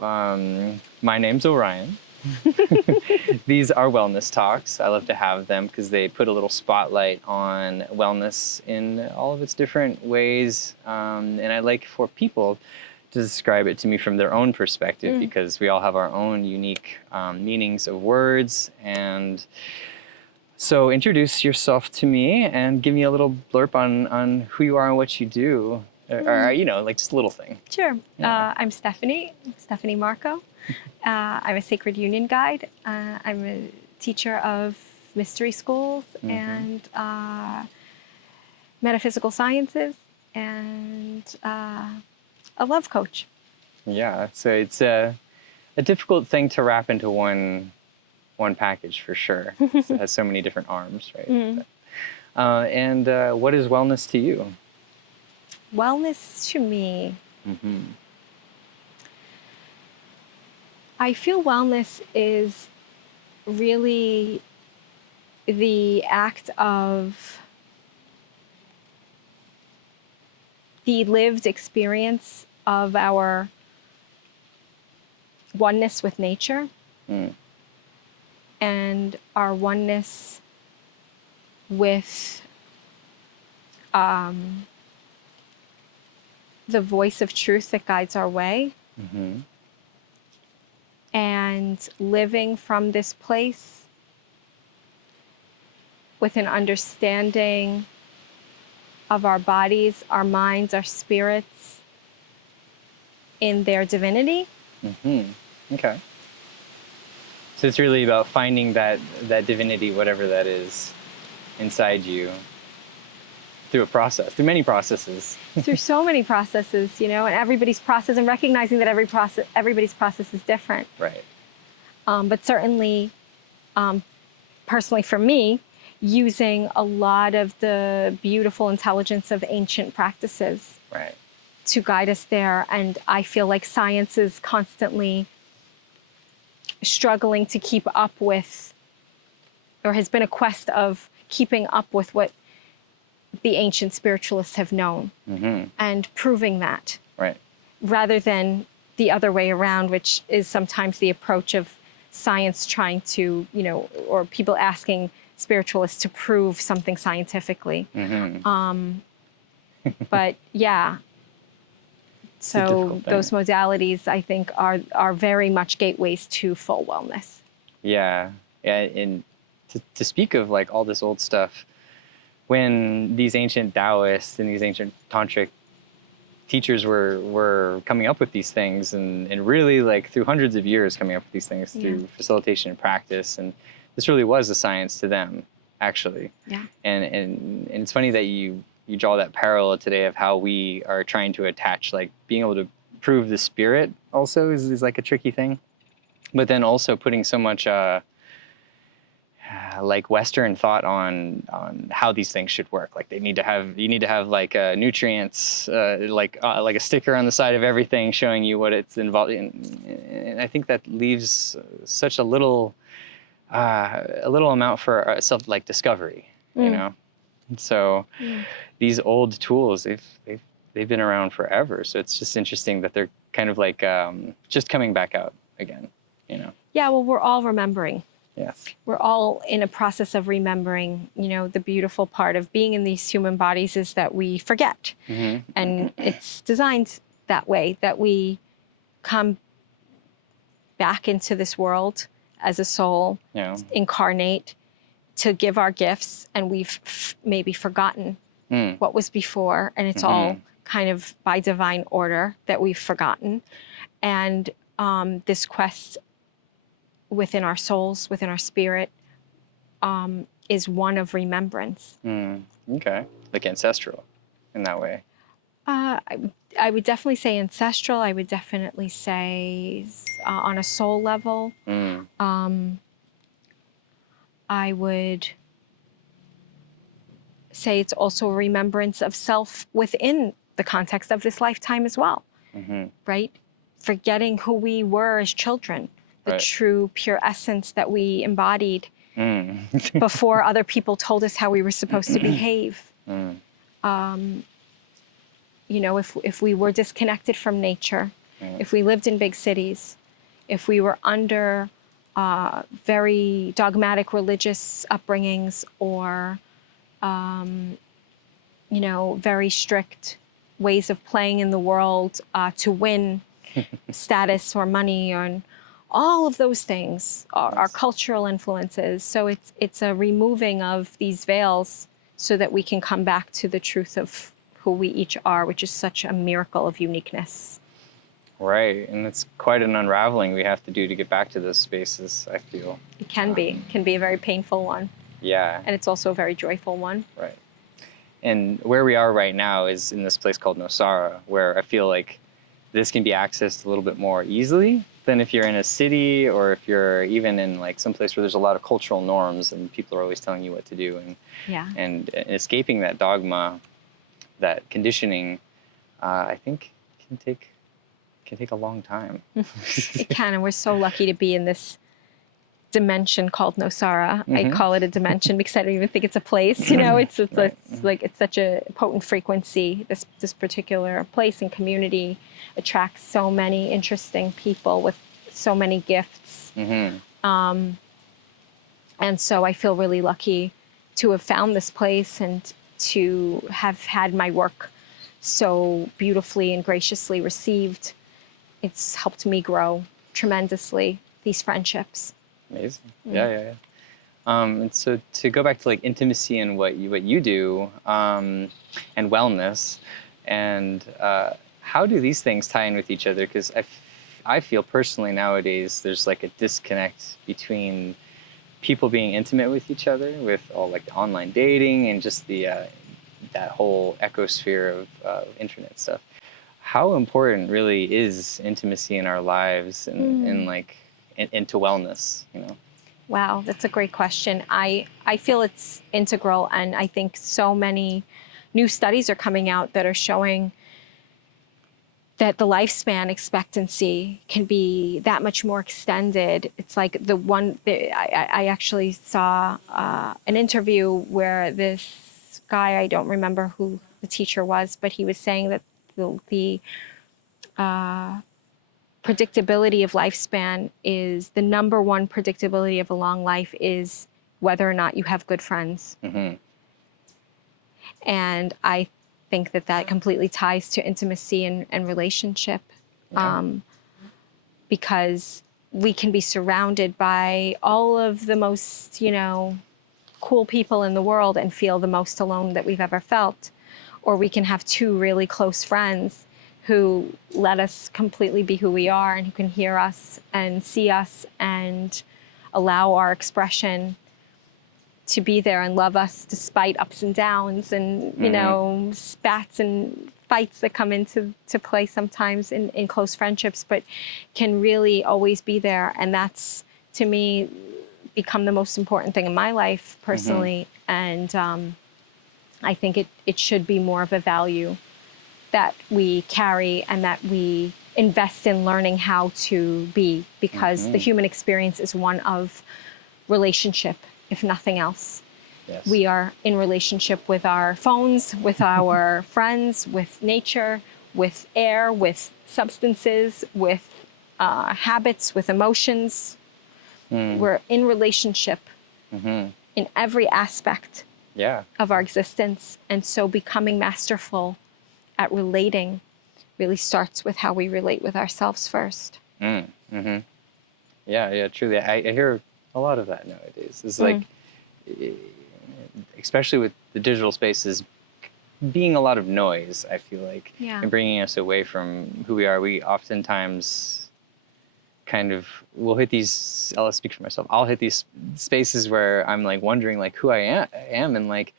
My name's Orion. These are wellness talks. I love to have them because they put a little spotlight on wellness in all of its different ways. And I like for people to describe it to me from their own perspective because we all have our own unique meanings of words. And so introduce yourself to me and give me a little blurb on who you are and what you do. Or, like just a little thing. Sure. Yeah. I'm Stefanie Marco. I'm a sacred union guide. I'm a teacher of mystery schools and metaphysical sciences and a love coach. Yeah, so it's a difficult thing to wrap into one package for sure. It has so many different arms, right? And what is wellness to you? Wellness to me. I feel wellness is really the act of the lived experience of our oneness with nature and our oneness with the voice of truth that guides our way. And living from this place with an understanding of our bodies, our minds, our spirits in their divinity. Okay. So it's really about finding that divinity, whatever that is, inside you through a process, through many processes. Through so many processes, and everybody's process, and recognizing that everybody's process is different. Right. But certainly, personally for me, using a lot of the beautiful intelligence of ancient practices to guide us there. And I feel like science is constantly struggling to keep up with, or has been a quest of keeping up with what the ancient spiritualists have known and proving that. Right. Rather than the other way around, which is sometimes the approach of science trying to, or people asking spiritualists to prove something scientifically. But yeah, so those modalities I think are very much gateways to full wellness. Yeah. And to speak of like all this old stuff, when these ancient Taoists and these ancient tantric teachers were coming up with these things and really like through hundreds of years coming up with these things through facilitation and practice, and this really was a science to them, actually. Yeah. And it's funny that you draw that parallel today of how we are trying to attach, like being able to prove the spirit also is like a tricky thing, but then also putting so much like Western thought on how these things should work. Like you need to have like nutrients, like a sticker on the side of everything showing you what it's involved in. And I think that leaves such a little amount for self like discovery, So these old tools, they've been around forever. So it's just interesting that they're kind of like just coming back out again, Yeah, well, we're all remembering. Yes. We're all in a process of remembering. The beautiful part of being in these human bodies is that we forget. And it's designed that way, that we come back into this world as a soul, incarnate, to give our gifts, and we've maybe forgotten what was before, and it's all kind of by divine order that we've forgotten. And this quest within our souls, within our spirit, is one of remembrance. Okay, like ancestral in that way. I would definitely say ancestral. I would definitely say on a soul level. I would say it's also a remembrance of self within the context of this lifetime as well, right? Forgetting who we were as children, the true pure essence that we embodied before other people told us how we were supposed to behave. If we were disconnected from nature, if we lived in big cities, if we were under very dogmatic religious upbringings or, very strict ways of playing in the world to win status or money, and all of those things are cultural influences. So it's a removing of these veils so that we can come back to the truth of who we each are, which is such a miracle of uniqueness. Right, and it's quite an unraveling we have to do to get back to those spaces, I feel. It can be a very painful one. Yeah. And it's also a very joyful one. Right. And where we are right now is in this place called Nosara, where I feel like this can be accessed a little bit more easily than if you're in a city, or if you're even in like some place where there's a lot of cultural norms and people are always telling you what to do. And escaping that dogma, that conditioning, I think can take a long time. It can, and we're so lucky to be in this dimension called Nosara. Mm-hmm. I call it a dimension because I don't even think it's a place. It's such a potent frequency. This particular place and community attracts so many interesting people with so many gifts. Mm-hmm. And so I feel really lucky to have found this place and to have had my work so beautifully and graciously received. It's helped me grow tremendously, these friendships. Amazing. Yeah. And so to go back to like intimacy and what you do, and wellness, and how do these things tie in with each other? Because I feel personally nowadays there's like a disconnect between people being intimate with each other with all like the online dating and just the that whole ecosphere of internet stuff. How important really is intimacy in our lives and like into wellness, Wow, that's a great question. I feel it's integral, and I think so many new studies are coming out that are showing that the lifespan expectancy can be that much more extended. It's like I actually saw an interview where this guy, I don't remember who the teacher was, but he was saying that the predictability of lifespan is the number one predictability of a long life is whether or not you have good friends. Mm-hmm. And I think that completely ties to intimacy and relationship, because we can be surrounded by all of the most, cool people in the world and feel the most alone that we've ever felt. Or we can have two really close friends who let us completely be who we are and who can hear us and see us and allow our expression to be there and love us despite ups and downs and, spats and fights that come into play sometimes in close friendships, but can really always be there. And that's, to me, become the most important thing in my life personally. And I think it should be more of a value that we carry and that we invest in learning how to be, because the human experience is one of relationship, if nothing else. Yes. We are in relationship with our phones, with our friends, with nature, with air, with substances, with habits, with emotions. We're in relationship in every aspect of our existence. And so becoming masterful at relating really starts with how we relate with ourselves first. Yeah, truly. I hear a lot of that nowadays. It's like, especially with the digital spaces being a lot of noise, I feel like, and bringing us away from who we are. We oftentimes we'll hit these, I'll speak for myself, I'll hit these spaces where I'm like wondering like who I am and like,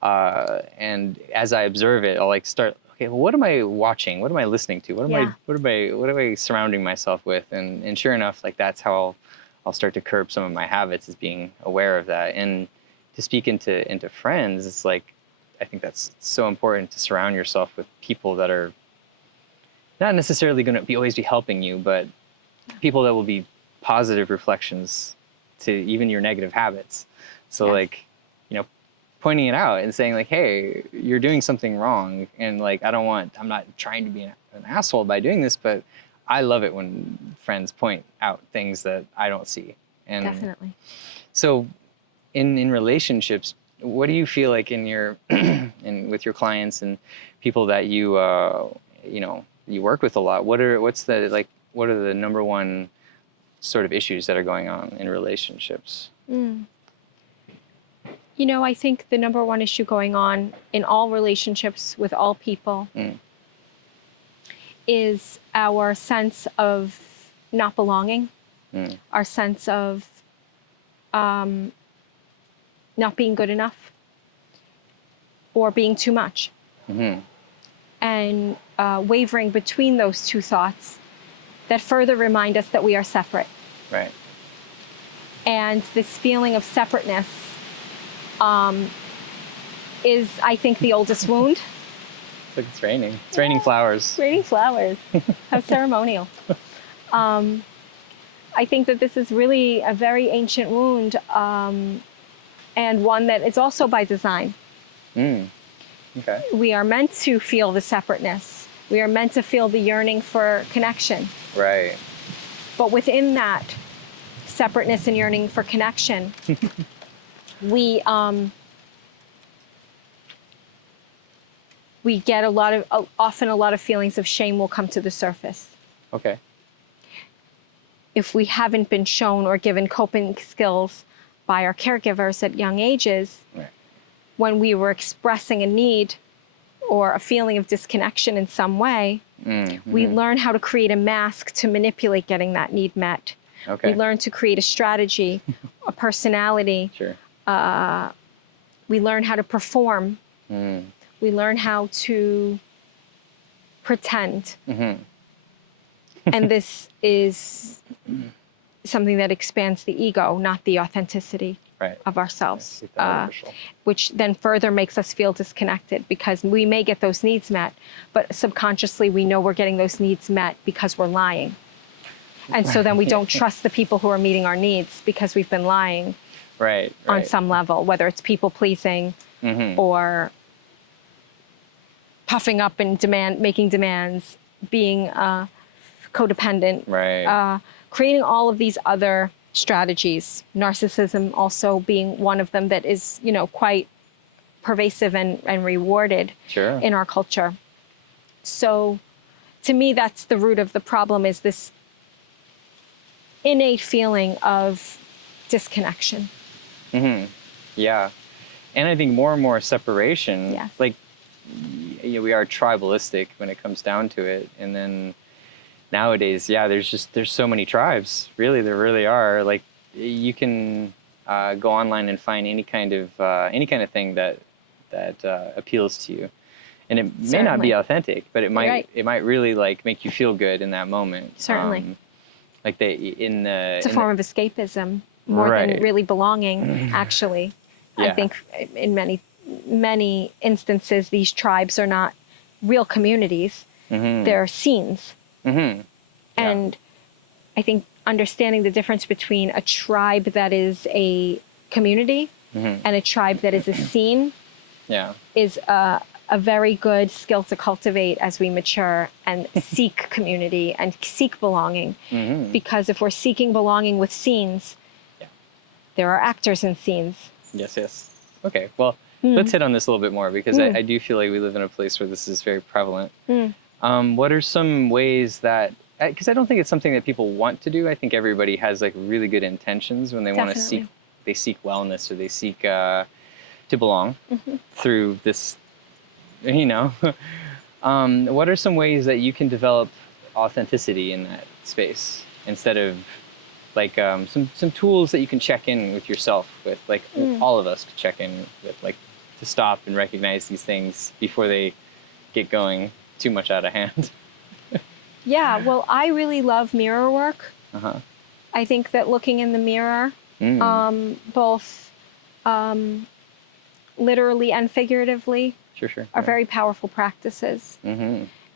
and as I observe it, I'll like start, okay, well, what am I watching? What am I listening to? What am I surrounding myself with? And sure enough, like that's how I'll start to curb some of my habits, is being aware of that. And to speak into friends, it's like, I think that's so important to surround yourself with people that are not necessarily going to always be helping you, but people that will be positive reflections to even your negative habits. So like, pointing it out and saying like, hey, you're doing something wrong. And like, I'm not trying to be an asshole by doing this, but I love it when friends point out things that I don't see. And Definitely. so in relationships, what do you feel like in your and with your clients and people that you you know, you work with a lot? What are the number one sort of issues that are going on in relationships? You know, I think the number one issue going on in all relationships with all people is our sense of not belonging, our sense of not being good enough or being too much. And wavering between those two thoughts that further remind us that we are separate. Right. And this feeling of separateness is, I think, the oldest wound. It's like it's raining. It's raining flowers. Raining flowers. How ceremonial. I think that this is really a very ancient wound, and one that is also by design. Okay. We are meant to feel the separateness. We are meant to feel the yearning for connection. Right. But within that separateness and yearning for connection, we get often a lot of feelings of shame will come to the surface. Okay. If we haven't been shown or given coping skills by our caregivers at young ages, Right. when we were expressing a need or a feeling of disconnection in some way, we learn how to create a mask to manipulate getting that need met. Okay. We learn to create a strategy, a personality. Sure. We learn how to perform. We learn how to pretend. And this is something that expands the ego, not the authenticity of ourselves, which then further makes us feel disconnected because we may get those needs met, but subconsciously we know we're getting those needs met because we're lying. And so then we don't trust the people who are meeting our needs because we've been lying on some level, whether it's people pleasing or puffing up and making demands, being codependent, creating all of these other strategies, narcissism also being one of them that is, you know, quite pervasive and rewarded in our culture. So to me, that's the root of the problem, is this innate feeling of disconnection. Yeah. And I think more and more separation, Yes. like, you know, we are tribalistic when it comes down to it. And then nowadays, there's so many tribes. Really, there really are. Like, you can go online and find any kind of thing that appeals to you, and it may not be authentic, but it might really like make you feel good in that moment. Certainly. It's a form of escapism more than really belonging. Actually, I think in many instances these tribes are not real communities. They're scenes. And I think understanding the difference between a tribe that is a community and a tribe that is a scene is a very good skill to cultivate as we mature and seek community and seek belonging. Because if we're seeking belonging with scenes, there are actors in scenes. Yes. Okay, well, let's hit on this a little bit more, because I do feel like we live in a place where this is very prevalent. What are some ways that, because I don't think it's something that people want to do. I think everybody has like really good intentions when they want to seek wellness, or they seek to belong through this, you know. What are some ways that you can develop authenticity in that space, instead of like some tools that you can check in with yourself with, like all of us could check in with, like to stop and recognize these things before they get going too much out of hand? Yeah, well, I really love mirror work. I think that looking in the mirror, both literally and figuratively, are very powerful practices.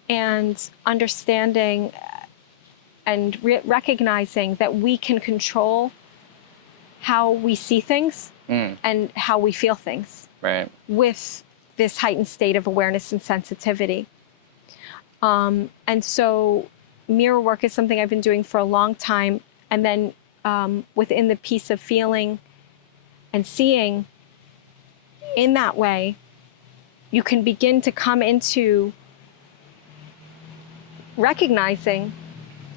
And understanding and recognizing that we can control how we see things and how we feel things with this heightened state of awareness and sensitivity. And so mirror work is something I've been doing for a long time. And then within the piece of feeling and seeing in that way, you can begin to come into recognizing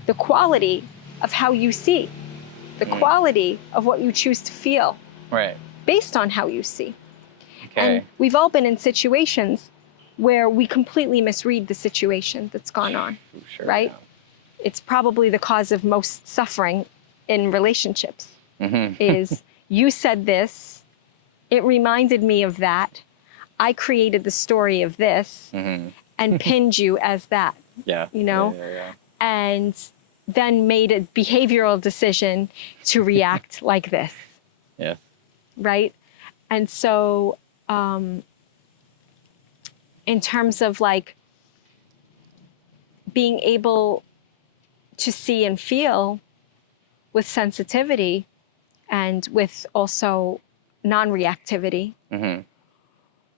the quality of how you see, the quality of what you choose to feel, Right. based on how you see. Okay. And we've all been in situations where we completely misread the situation that's gone on, Sure, right? yeah. It's probably the cause of most suffering in relationships, Mm-hmm. is you said this, it reminded me of that, I created the story of this, Mm-hmm. and pinned you as that, Yeah. you know? Yeah. And then made a behavioral decision to react like this, Yeah. right? And so in terms of like being able to see and feel with sensitivity and with also non-reactivity, Mm-hmm.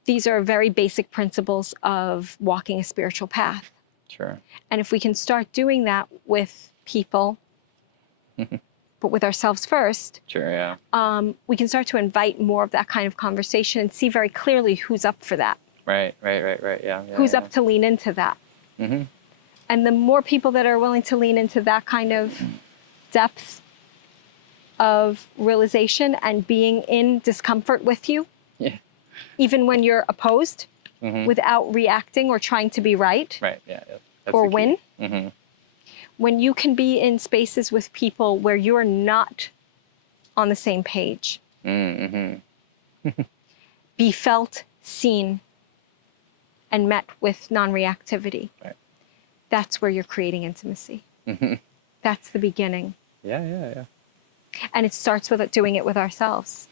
these are very basic principles of walking a spiritual path. Sure. And if we can start doing that with people, but with ourselves first, Sure, yeah. we can start to invite more of that kind of conversation and see very clearly who's up for that, Right. Yeah. who's up to lean into that. Mm-hmm. And the more people that are willing to lean into that kind of depth of realization and being in discomfort with you, Yeah. even when you're opposed, Mm-hmm. without reacting or trying to be right, Right, yeah. That's or the key. win. Mm-hmm. When you can be in spaces with people where you're not on the same page, Mm-hmm. be felt, seen, and met with non-reactivity. Right. That's where you're creating intimacy. Mm-hmm. That's the beginning. Yeah. And it starts with doing it with ourselves.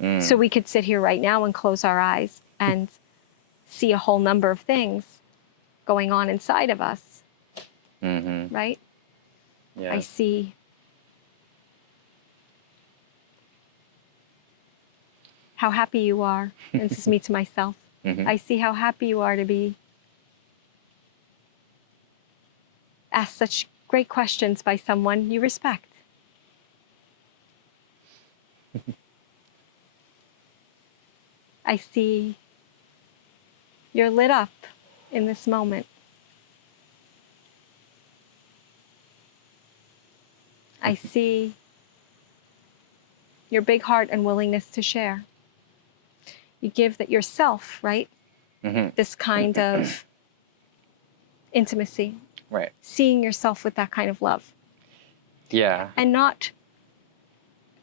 Mm. So we could sit here right now and close our eyes and see a whole number of things going on inside of us, Mm-hmm. right? Yeah. I see how happy you are. And this is me to myself. Mm-hmm. I see how happy you are to be asked such great questions by someone you respect. I see you're lit up in this moment. I see your big heart and willingness to share. You give that yourself, right? Mm-hmm. This kind of intimacy, Right. seeing yourself with that kind of love Yeah. and not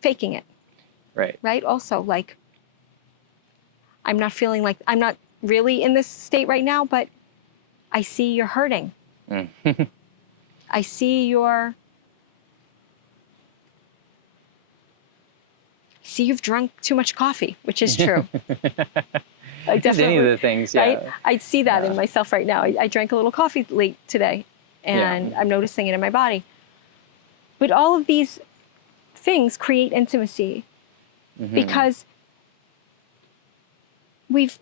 faking it, Right. right? Also, like, I'm not feeling like I'm not really in this state right now, but I see you're hurting. Mm. I see you've drunk too much coffee, which is true. I Just any of the things, yeah. Right? I see that Yeah. in myself right now. I drank a little coffee late today, and I'm noticing it in my body. But all of these things create intimacy because we've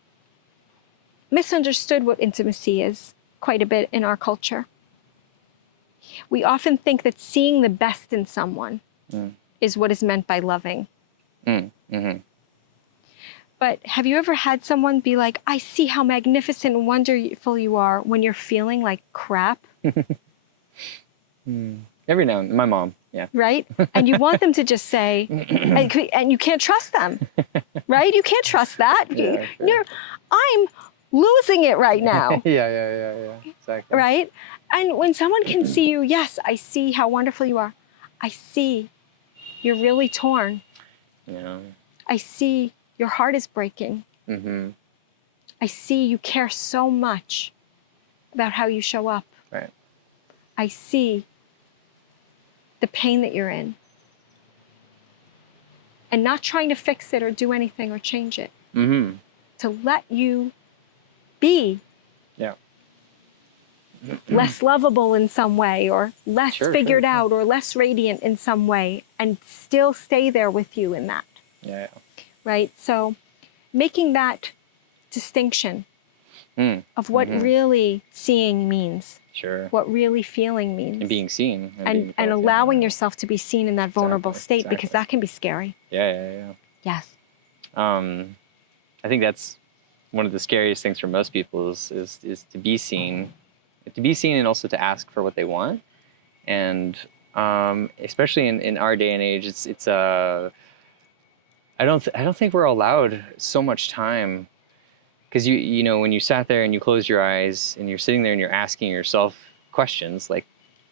misunderstood what intimacy is quite a bit in our culture. We often think that seeing the best in someone is what is meant by loving. Mm-hmm. But have you ever had someone be like, I see how magnificent and wonderful you are, when you're feeling like crap? Every now and then, my mom, yeah. Right? And you want them to just say, and you can't trust them, right? You can't trust that. Yeah, sure. I'm losing it right now, Yeah. Exactly. right? And when someone can see you, yes, I see how wonderful you are. I see you're really torn. Yeah. I see your heart is breaking. Mm-hmm. I see you care so much about how you show up. Right. I see the pain that you're in. And not trying to fix it or do anything or change it. Mm-hmm. To let you be Yeah. less lovable in some way, or less figured Sure. out, or less radiant in some way, and still stay there with you in that. Yeah. Right? So making that distinction of what really seeing means. Sure. what really feeling means. And being seen. And felt, allowing yeah. yourself to be seen in that vulnerable state, because Exactly. that can be scary. Yeah. Yes. I think that's one of the scariest things for most people is to be seen, and also to ask for what they want. And especially in our day and age, it's I don't think we're allowed so much time, because you know, when you sat there and you closed your eyes and you're sitting there and you're asking yourself questions like,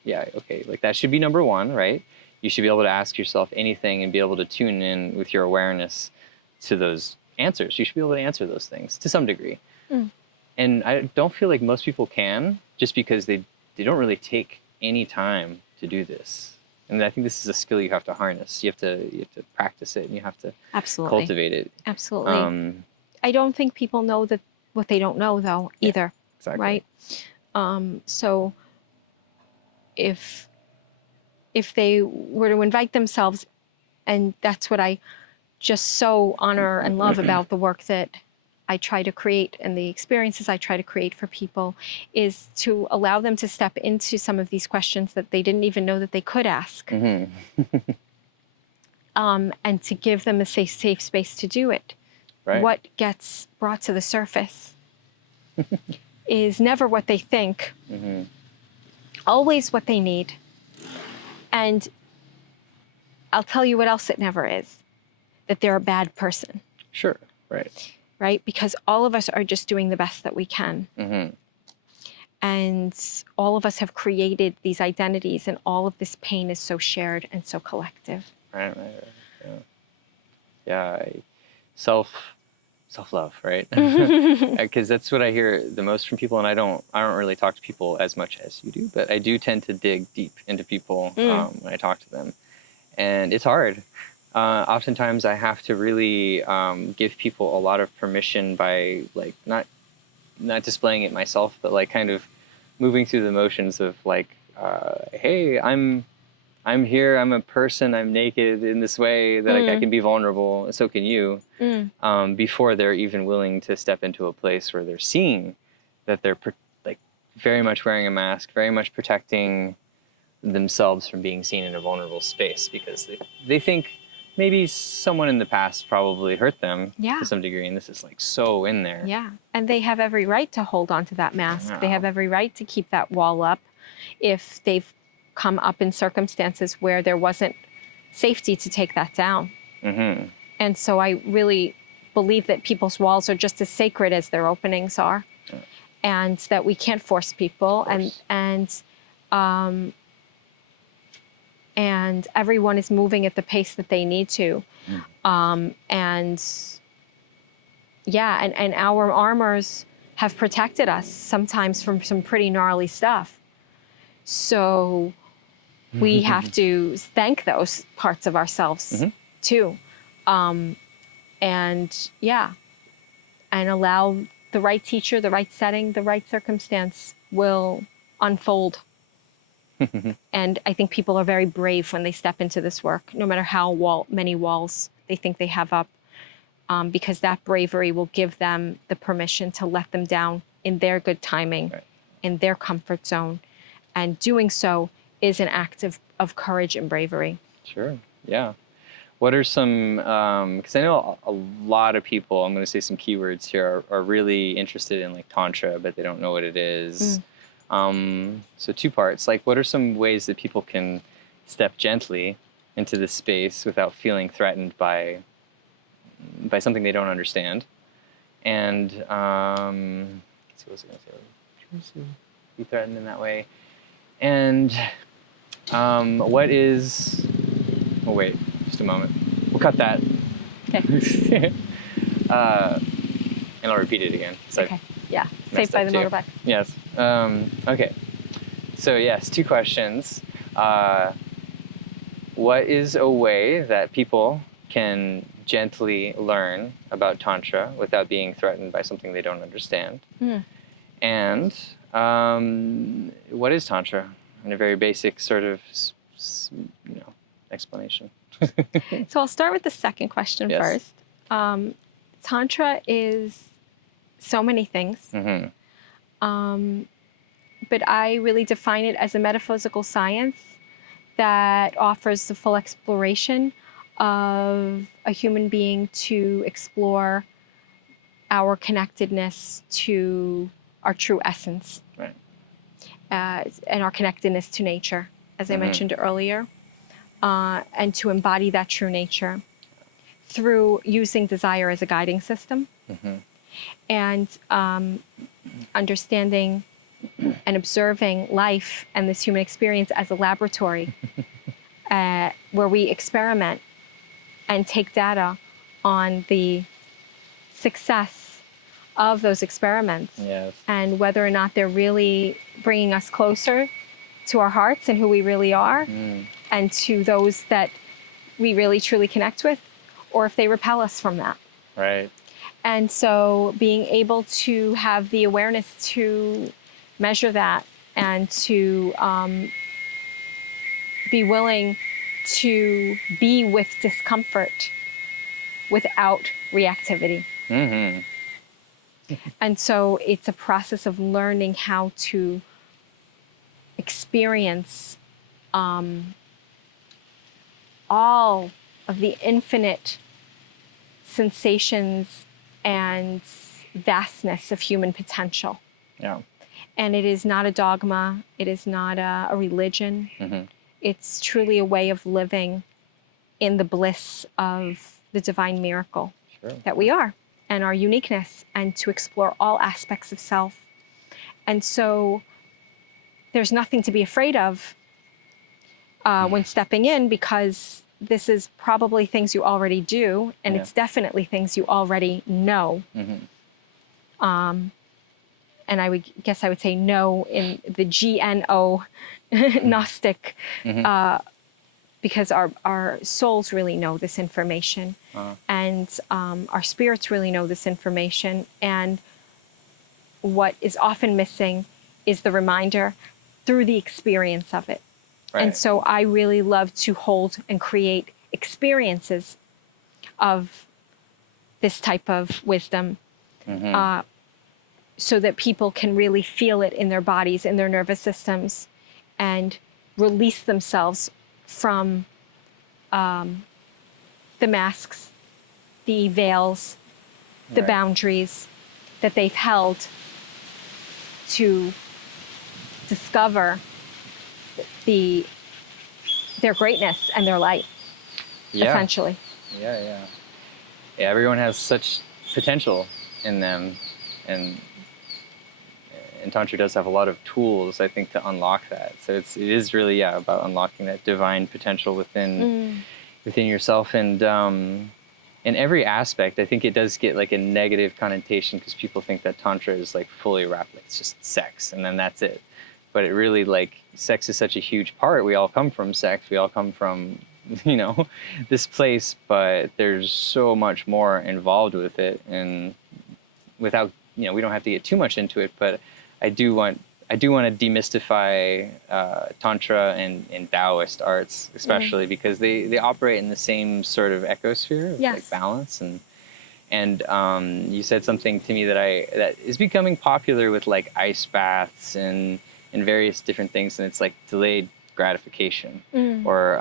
yeah, okay, like that should be number one, right? You should be able to ask yourself anything and be able to tune in with your awareness to those answers. You should be able to answer those things to some degree. And I don't feel like most people can, just because they don't really take any time to do this. And I think this is a skill you have to harness. You have to practice it, and you have to Absolutely. cultivate it. Absolutely. I don't think people know that what they don't know, though, either. Exactly. Right? So if they were to invite themselves, and that's what I just so honor and love about the work that I try to create and the experiences I try to create for people, is to allow them to step into some of these questions that they didn't even know that they could ask. And to give them a safe space to do it. Right. What gets brought to the surface is never what they think, always what they need. And I'll tell you what else it never is, that they're a bad person. Sure, right. Right? Because all of us are just doing the best that we can. And all of us have created these identities, and all of this pain is so shared and so collective. Right. Yeah. Self-love, right? Because that's what I hear the most from people, and I don't really talk to people as much as you do, but I do tend to dig deep into people when I talk to them, and it's hard. Oftentimes, I have to really give people a lot of permission by, like, not displaying it myself, but like kind of moving through the motions of like, hey, I'm here, I'm a person, I'm naked in this way that I can be vulnerable, so can you, before they're even willing to step into a place where they're seeing that they're like very much wearing a mask, very much protecting themselves from being seen in a vulnerable space, because they think maybe someone in the past probably hurt them to some degree, and this is like so in there. Yeah, and they have every right to hold on to that mask. They have every right to keep that wall up if they've come up in circumstances where there wasn't safety to take that down. And so I really believe that people's walls are just as sacred as their openings are, and that we can't force people, and everyone is moving at the pace that they need to. And our armors have protected us sometimes from some pretty gnarly stuff. So we have to thank those parts of ourselves too. And allow the right teacher, the right setting, the right circumstance will unfold. And I think people are very brave when they step into this work, no matter how many walls they think they have up, because that bravery will give them the permission to let them down in their good timing, in their comfort zone. And doing so is an act of courage and bravery. Sure, yeah. What are some, because I know a lot of people, I'm going to say some keywords here, are really interested in like Tantra, but they don't know what it is. So two parts, like what are some ways that people can step gently into this space without feeling threatened by something they don't understand? And let's see, what was I going to say? Be threatened in that way. And what is, oh wait, just a moment. We'll cut that. Okay. And I'll repeat it again. Okay. Yeah. Saved by the motorbike. Yes. Okay. So yes, two questions. What is a way that people can gently learn about Tantra without being threatened by something they don't understand? And what is Tantra in a very basic sort of, explanation? So I'll start with the second question first. Tantra is so many things. but I really define it as a metaphysical science that offers the full exploration of a human being to explore our connectedness to our true essence, Right. and our connectedness to nature, as I mentioned earlier, and to embody that true nature through using desire as a guiding system, and understanding and observing life and this human experience as a laboratory where we experiment and take data on the success of those experiments, Yes. and whether or not they're really bringing us closer to our hearts and who we really are, and to those that we really truly connect with, or if they repel us from that. Right. And so being able to have the awareness to measure that, and to be willing to be with discomfort without reactivity. And so it's a process of learning how to experience all of the infinite sensations and vastness of human potential. Yeah. And it is not a dogma. It is not a religion. It's truly a way of living in the bliss of the divine miracle that we are, and our uniqueness, and to explore all aspects of self. And so there's nothing to be afraid of when stepping in, because this is probably things you already do, and it's definitely things you already know. And I would say know in the GNO Gnostic, because our souls really know this information, and our spirits really know this information. And what is often missing is the reminder through the experience of it. Right. And so I really love to hold and create experiences of this type of wisdom, so that people can really feel it in their bodies, in their nervous systems, and release themselves from the masks, the veils, the boundaries that they've held to discover their greatness and their light, essentially. Yeah, everyone has such potential in them, and Tantra does have a lot of tools, I think, to unlock that. So it is really about unlocking that divine potential within yourself, and in every aspect. I think it does get like a negative connotation because people think that Tantra is like fully wrapped, like it's just sex and then that's it. But it really, like, sex is such a huge part. We all come from sex. We all come from, this place, but there's so much more involved with it. And without, we don't have to get too much into it, but I do want to demystify Tantra and Taoist arts, especially because they operate in the same sort of ecosphere of like balance. And you said something to me that is becoming popular with like ice baths and various different things, and it's like delayed gratification, or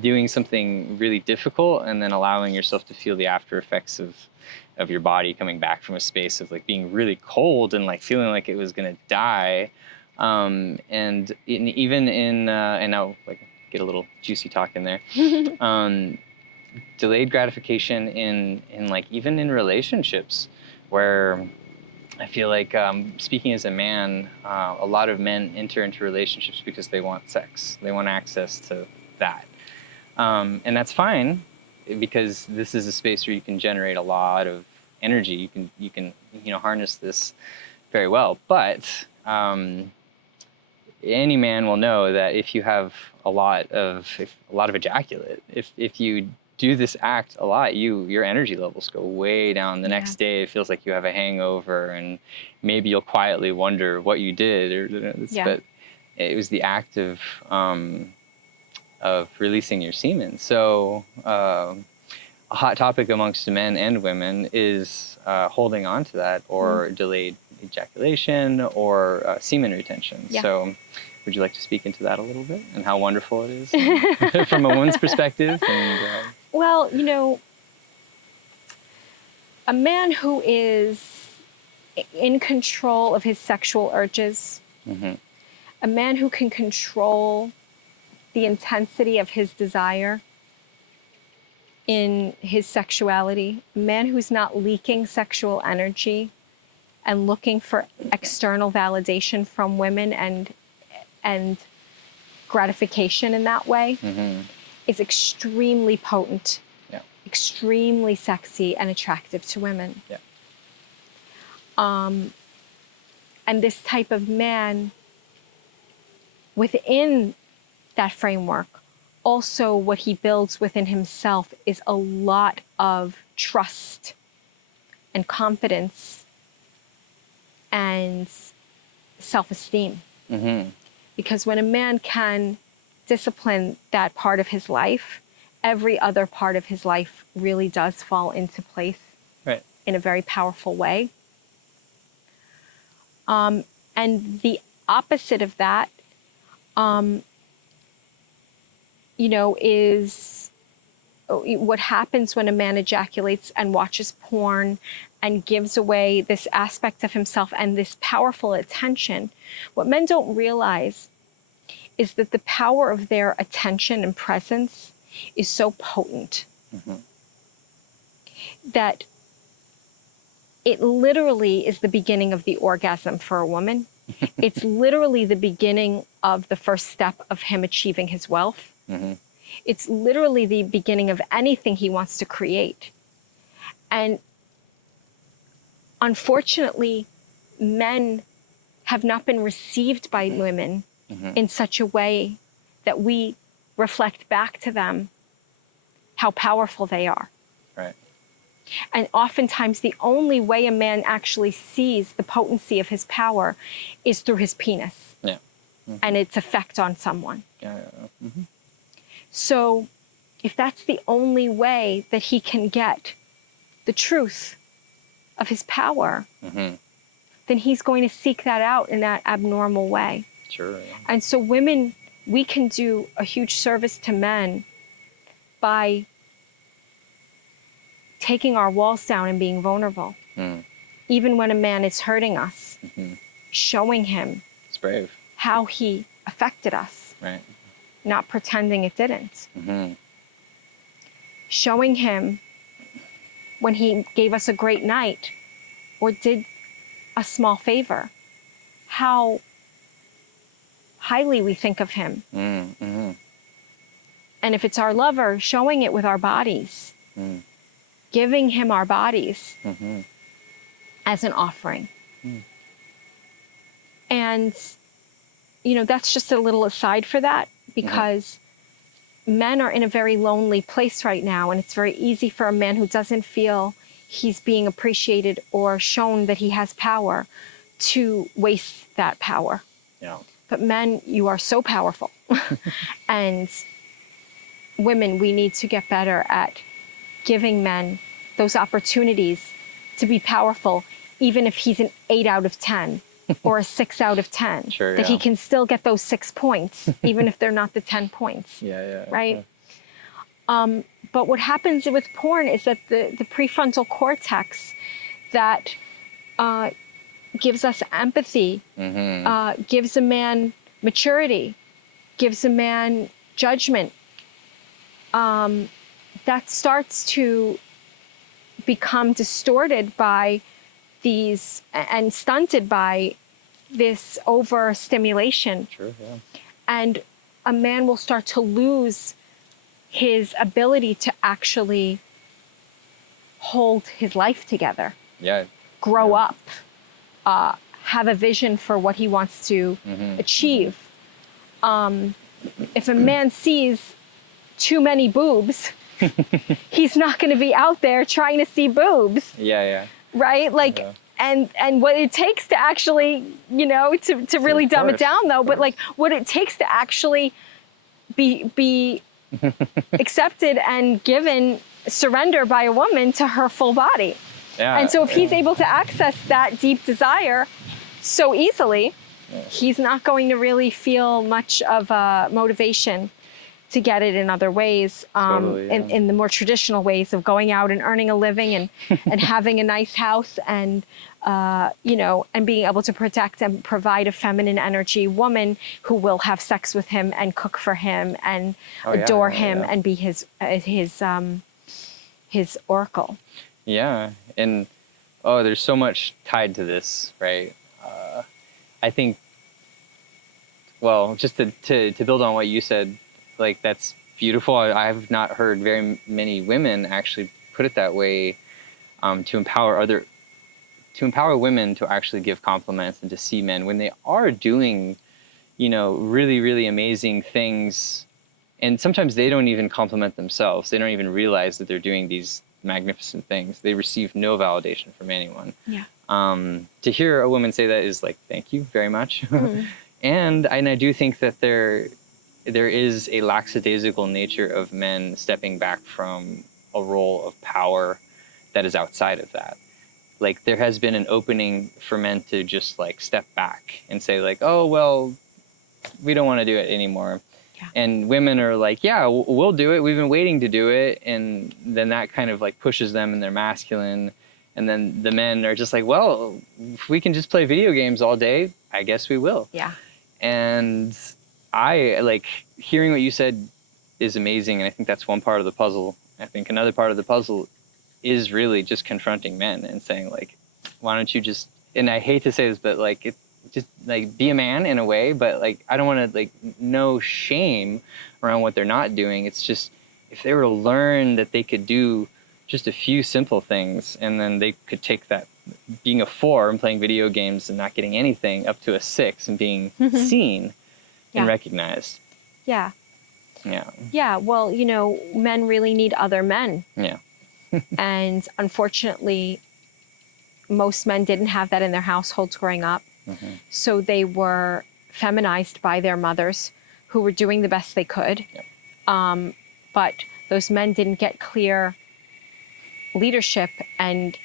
doing something really difficult and then allowing yourself to feel the after effects of your body coming back from a space of like being really cold and like feeling like it was gonna die, and I'll like get a little juicy talk in there. Delayed gratification in like even in relationships, where I feel like, speaking as a man, a lot of men enter into relationships because they want sex. They want access to that. And that's fine, because this is a space where you can generate a lot of energy. You can harness this very well. But any man will know that if you have a lot of ejaculate, if you do this act a lot, your energy levels go way down. The next day it feels like you have a hangover, and maybe you'll quietly wonder what you did. But it was the act of releasing your semen. So a hot topic amongst men and women is holding on to that, or delayed ejaculation or semen retention. Yeah. So would you like to speak into that a little bit and how wonderful it is from a woman's perspective? And, well, a man who is in control of his sexual urges, a man who can control the intensity of his desire in his sexuality, a man who's not leaking sexual energy and looking for external validation from women and gratification in that way, is extremely potent, extremely sexy and attractive to women. Yeah. And this type of man, within that framework, also what he builds within himself is a lot of trust and confidence and self-esteem. Because when a man can discipline that part of his life, every other part of his life really does fall into place in a very powerful way. And the opposite of that, is what happens when a man ejaculates and watches porn and gives away this aspect of himself and this powerful attention. What men don't realize is that the power of their attention and presence is so potent that it literally is the beginning of the orgasm for a woman. It's literally the beginning of the first step of him achieving his wealth. It's literally the beginning of anything he wants to create. And unfortunately, men have not been received by women in such a way that we reflect back to them how powerful they are. And oftentimes the only way a man actually sees the potency of his power is through his penis and its effect on someone. So if that's the only way that he can get the truth of his power, then he's going to seek that out in that abnormal way. And so women, we can do a huge service to men by taking our walls down and being vulnerable. Even when a man is hurting us, showing him it's brave. How he affected us, not pretending it didn't. Showing him when he gave us a great night or did a small favor, how highly we think of him. And if it's our lover, showing it with our bodies, giving him our bodies as an offering. And, that's just a little aside for that, because men are in a very lonely place right now, and it's very easy for a man who doesn't feel he's being appreciated or shown that he has power to waste that power. But men, you are so powerful. And women, we need to get better at giving men those opportunities to be powerful, even if he's an 8 out of 10 or a 6 out of 10, that he can still get those 6 points, even if they're not the 10 points. Right? But what happens with porn is that the prefrontal cortex that gives us empathy, gives a man maturity, gives a man judgment, that starts to become distorted by these and stunted by this overstimulation. And a man will start to lose his ability to actually hold his life together, grow up, have a vision for what he wants to achieve. If a man sees too many boobs, he's not going to be out there trying to see boobs. Right? And what it takes to actually, to really dumb it down though, but what it takes to actually be accepted and given surrender by a woman to her full body. Yeah. And so if he's able to access that deep desire so easily, he's not going to really feel much of a motivation to get it in other ways, Totally, yeah. in the more traditional ways of going out and earning a living and having a nice house and, and being able to protect and provide a feminine energy woman who will have sex with him and cook for him and adore him and be his oracle. Yeah. And, there's so much tied to this, right? I think, well, just to build on what you said, like, that's beautiful. I've not heard very many women actually put it that way, to empower women to actually give compliments and to see men when they are doing, really, really amazing things. And sometimes they don't even compliment themselves. They don't even realize that they're doing these magnificent things. They receive no validation from anyone. Yeah. To hear a woman say that is like, thank you very much. Mm-hmm. And I do think that there is a lackadaisical nature of men stepping back from a role of power that is outside of that. Like, there has been an opening for men to just like step back and say like, oh, well, we don't want to do it anymore. Yeah. And women are like, yeah, we'll do it. We've been waiting to do it. And then that kind of like pushes them in their masculine. And then the men are just like, well, if we can just play video games all day, I guess we will. Yeah. And I like hearing what you said is amazing. And I think that's one part of the puzzle. I think another part of the puzzle is really just confronting men and saying like, why don't you just, and I hate to say this, but like, just like be a man in a way, but like, I don't want to like, no shame around what they're not doing. It's just, if they were to learn that they could do just a few simple things, and then they could take that being a 4 and playing video games and not getting anything up to a 6 and being seen and recognized. Yeah. Yeah. Yeah. Well, men really need other men. Yeah. And unfortunately, most men didn't have that in their households growing up. Mm-hmm. So they were feminized by their mothers who were doing the best they could. Yep. But those men didn't get clear leadership, and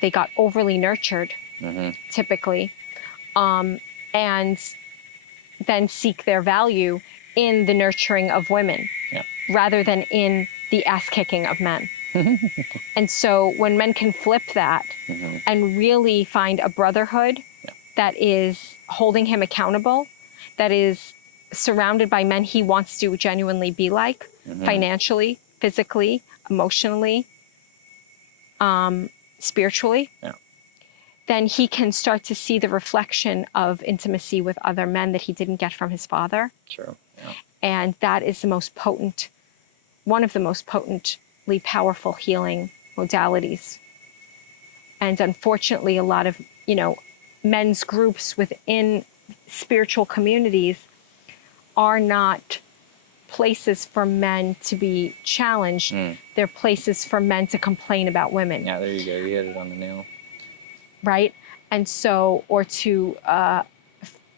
they got overly nurtured, typically, and then seek their value in the nurturing of women, rather than in the ass-kicking of men. And so when men can flip that and really find a brotherhood that is holding him accountable, that is surrounded by men he wants to genuinely be like, financially, physically, emotionally, spiritually, then he can start to see the reflection of intimacy with other men that he didn't get from his father. True. Yeah. And that is the most potent, one of the most potently powerful healing modalities. And unfortunately, a lot of, men's groups within spiritual communities are not places for men to be challenged. They're places for men to complain about women. Yeah, there you go. You hit it on the nail. Right? And so, or to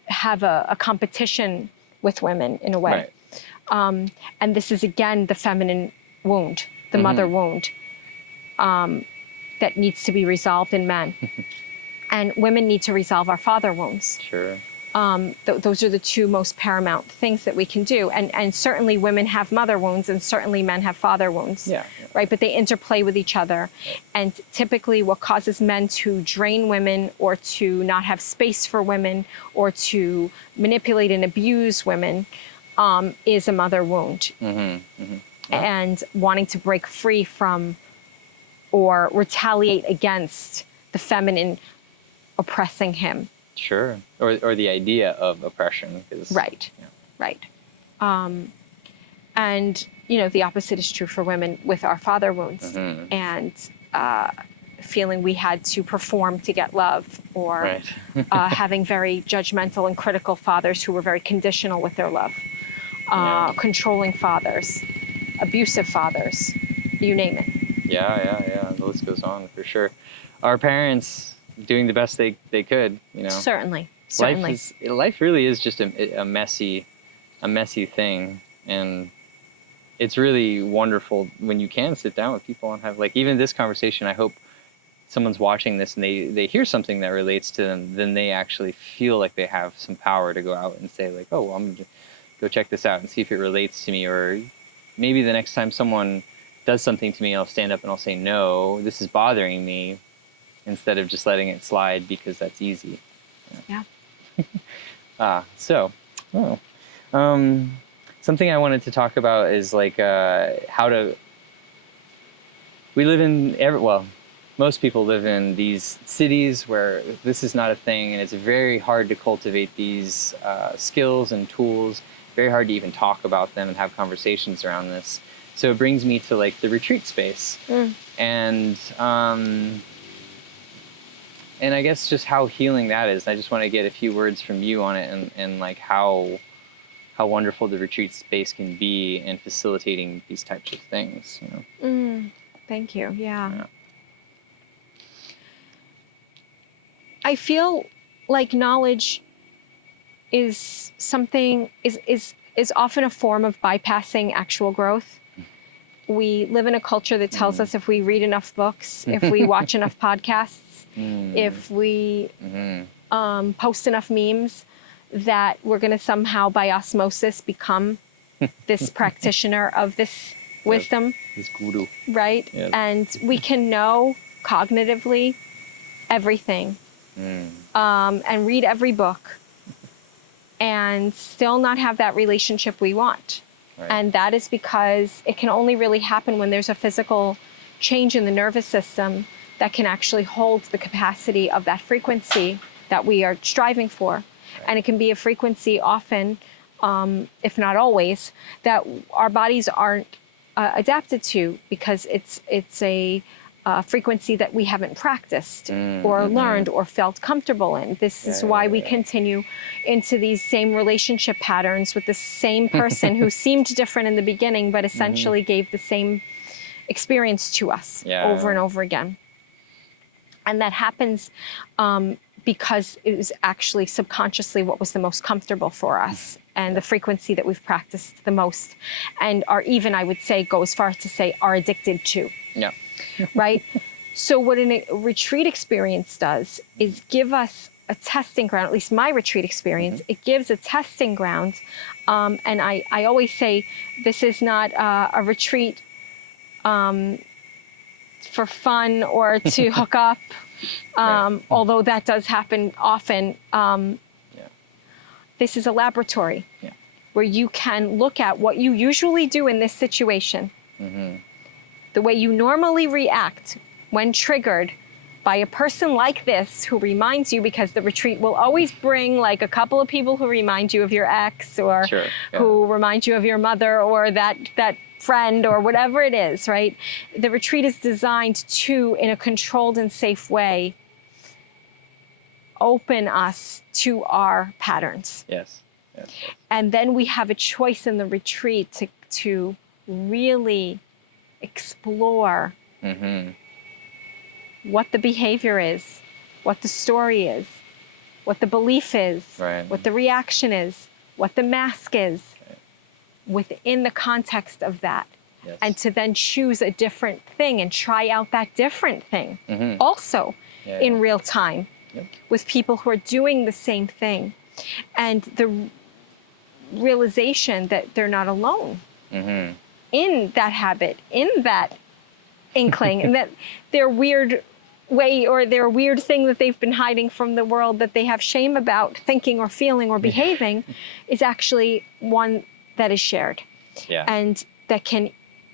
have a competition with women in a way. Right. And this is, again, the feminine wound, the mother wound, that needs to be resolved in men. And women need to resolve our father wounds. Sure. Those are the two most paramount things that we can do. And certainly women have mother wounds, and certainly men have father wounds. Yeah. Right? But they interplay with each other. Right. And typically what causes men to drain women, or to not have space for women, or to manipulate and abuse women, is a mother wound. And wanting to break free from or retaliate against the feminine oppressing him. Sure. Or the idea of oppression. Right. And, the opposite is true for women with our father wounds. And feeling we had to perform to get love, or having very judgmental and critical fathers who were very conditional with their love. Controlling fathers, abusive fathers, you name it. Yeah. The list goes on for sure. Our parents doing the best they could, Certainly. Life really is just a messy thing, and it's really wonderful when you can sit down with people and have, like, even this conversation. I hope someone's watching this and they hear something that relates to them, then they actually feel like they have some power to go out and say like, oh, well, I'm gonna go check this out and see if it relates to me. Or maybe the next time someone does something to me, I'll stand up and I'll say, no, this is bothering me, instead of just letting it slide because that's easy. Yeah. Something I wanted to talk about is like how to. We live in most people live in these cities where this is not a thing, and it's very hard to cultivate these skills and tools. Very hard to even talk about them and have conversations around this. So it brings me to like the retreat space, and I guess just how healing that is. I just want to get a few words from you on it, and like how wonderful the retreat space can be in facilitating these types of things. Thank you. Yeah. I feel like knowledge is something is often a form of bypassing actual growth. We live in a culture that tells us if we read enough books, if we watch enough podcasts, if we post enough memes, that we're going to somehow by osmosis become this practitioner of this wisdom. This guru. Right? Yes. And we can know cognitively everything and read every book and still not have that relationship we want. Right. And that is because it can only really happen when there's a physical change in the nervous system that can actually hold the capacity of that frequency that we are striving for. Right. And it can be a frequency often, if not always, that our bodies aren't adapted to, because it's a frequency that we haven't practiced or learned or felt comfortable in. This is why we continue into these same relationship patterns with the same person who seemed different in the beginning, but essentially gave the same experience to us over and over again. And that happens because it was actually subconsciously what was the most comfortable for us and the frequency that we've practiced the most, and are even, I would say, go as far as to say, are addicted to. Yeah. Right? So what a retreat experience does is give us a testing ground, at least my retreat experience, it gives a testing ground. And I always say this is not a retreat for fun or to hook up, although that does happen often. This is a laboratory where you can look at what you usually do in this situation, the way you normally react when triggered by a person like this who reminds you, because the retreat will always bring like a couple of people who remind you of your ex, or who remind you of your mother, or that friend, or whatever it is, right? The retreat is designed to, in a controlled and safe way, open us to our patterns. Yes. And then we have a choice in the retreat to really explore what the behavior is, what the story is, what the belief is, what the reaction is, what the mask is, within the context of that. And to then choose a different thing and try out that different thing also in real time with people who are doing the same thing. And the realization that they're not alone in that habit, in that inkling, and that their weird way or their weird thing that they've been hiding from the world that they have shame about thinking or feeling or behaving is actually one that is shared. And that can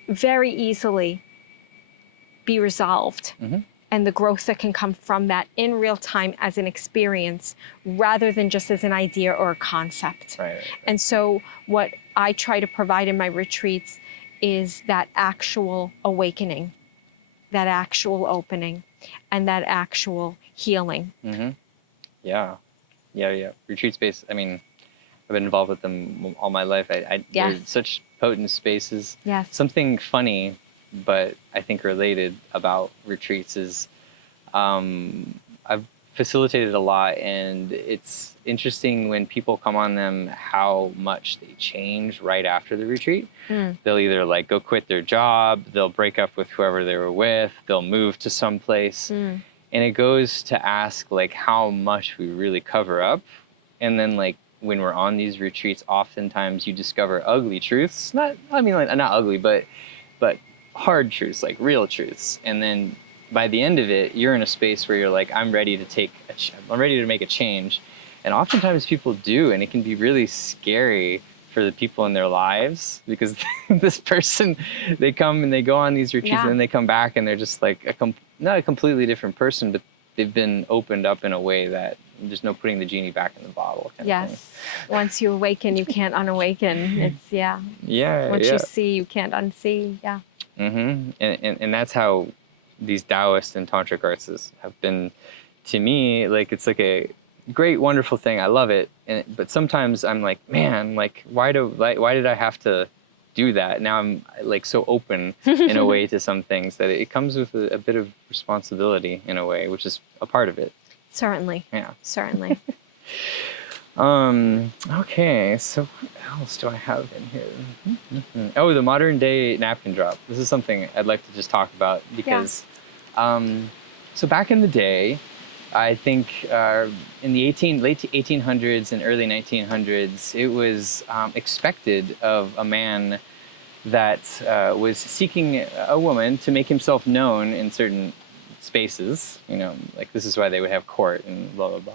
very easily be resolved. And the growth that can come from that in real time as an experience, rather than just as an idea or a concept. And so what I try to provide in my retreats is that actual awakening, that actual opening, and that actual healing. Retreat space, I mean, I've been involved with them all my life. They're such potent spaces. Something funny, but I think related about retreats is I've facilitated a lot, and it's interesting when people come on them how much they change right after the retreat. They'll either like go quit their job, they'll break up with whoever they were with, they'll move to some place. And it goes to ask like how much we really cover up. And then like when we're on these retreats, oftentimes you discover ugly truths. Not ugly, but hard truths, like real truths. And then by the end of it, you're in a space where you're like, I'm ready to make a change. And oftentimes people do, and it can be really scary for the people in their lives, because this person, they come and they go on these retreats, and then they come back and they're just like not a completely different person, but they've been opened up in a way that there's no putting the genie back in the bottle kind of thing. Once you awaken, you can't unawaken. It's once you see, you can't unsee. And that's how these Taoist and tantric arts have been, to me, like it's like a great, wonderful thing. I love it. But sometimes I'm like, man, like why did I have to do that? Now I'm like so open in a way to some things that it comes with a bit of responsibility in a way, which is a part of it. Certainly. Yeah. Certainly. Okay, so what else do I have in here? Oh, the modern day napkin drop. This is something I'd like to just talk about because, so back in the day, I think in the late 1800s and early 1900s, it was expected of a man that was seeking a woman to make himself known in certain spaces. You know, like this is why they would have court and blah, blah, blah.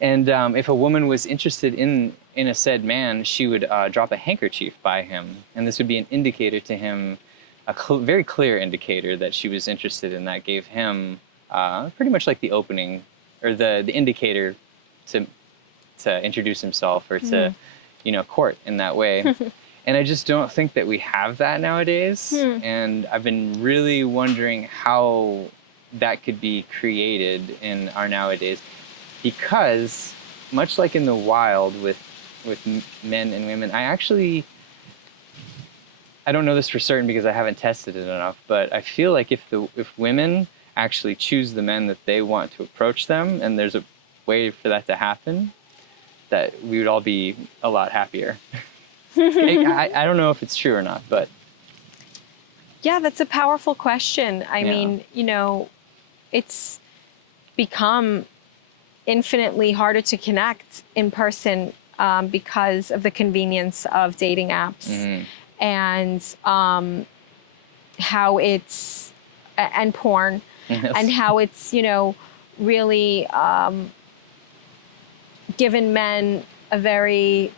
And if a woman was interested in a said man, she would drop a handkerchief by him. And this would be an indicator to him, very clear indicator that she was interested, and that gave him pretty much like the opening or the indicator to introduce himself or to, court in that way. And I just don't think that we have that nowadays. And I've been really wondering how that could be created in our nowadays. Because much like in the wild with men and women, I don't know this for certain because I haven't tested it enough, but I feel like if women actually choose the men that they want to approach them, and there's a way for that to happen, that we would all be a lot happier. I don't know if it's true or not, but. Yeah, that's a powerful question. I mean, it's become infinitely harder to connect in person because of the convenience of dating apps and how it's and porn and how it's really given men a very